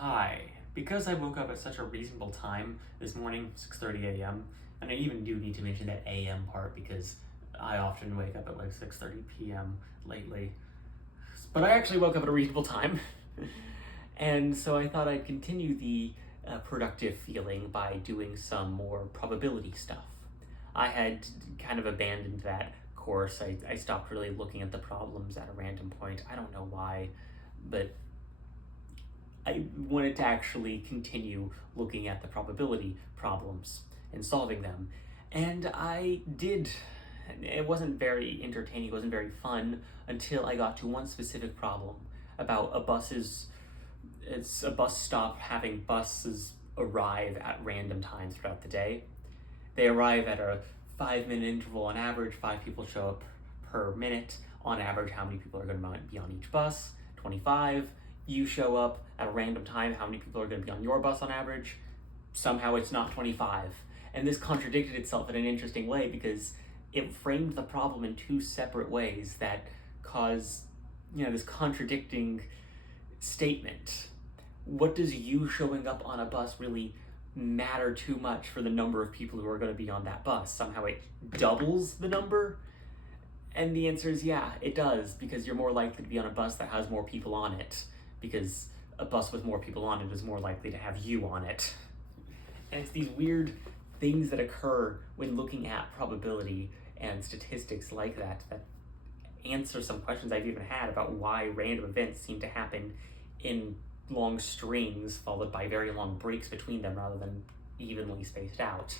Hi. Because I woke up at such a reasonable time this morning, 6:30 a.m., and I even do need to mention that a.m. part because I often wake up at like 6:30 p.m. lately. But I actually woke up at a reasonable time. And so I thought I'd continue the productive feeling by doing some more probability stuff. I had kind of abandoned that course. I stopped really looking at the problems at a random point. I don't know why, but I wanted to actually continue looking at the probability problems and solving them. And I did. It wasn't very entertaining, it wasn't very fun until I got to one specific problem about it's a bus stop having buses arrive at random times throughout the day. They arrive at a 5 minute interval on average, 5 people show up per minute. On average, how many people are going to be on each bus? 25. You show up at a random time, how many people are going to be on your bus on average? Somehow it's not 25. And this contradicted itself in an interesting way because it framed the problem in two separate ways that cause, this contradicting statement. What does you showing up on a bus really matter too much for the number of people who are going to be on that bus? Somehow it doubles the number? And the answer is yeah, it does, because you're more likely to be on a bus that has more people on it, because a bus with more people on it is more likely to have you on it. And it's these weird things that occur when looking at probability and statistics like that answer some questions I've even had about why random events seem to happen in long strings followed by very long breaks between them rather than evenly spaced out.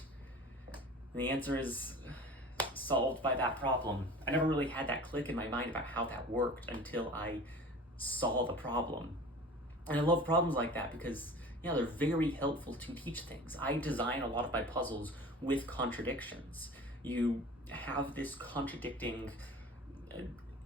And the answer is solved by that problem. I never really had that click in my mind about how that worked until I saw the problem. And I love problems like that because they're very helpful to teach things. I design a lot of my puzzles with contradictions. You have this contradicting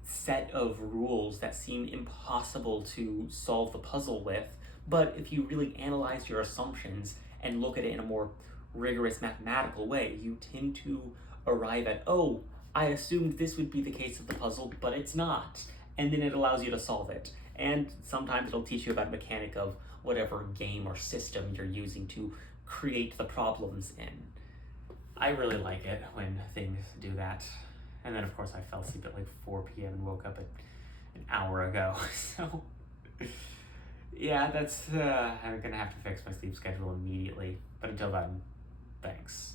set of rules that seem impossible to solve the puzzle with, but if you really analyze your assumptions and look at it in a more rigorous mathematical way, you tend to arrive at, oh, I assumed this would be the case of the puzzle, but it's not. And then it allows you to solve it. And sometimes it'll teach you about a mechanic of whatever game or system you're using to create the problems in. I really like it when things do that. And then, of course, I fell asleep at like 4 p.m. and woke up an hour ago. So, yeah, I'm gonna have to fix my sleep schedule immediately. But until then, thanks.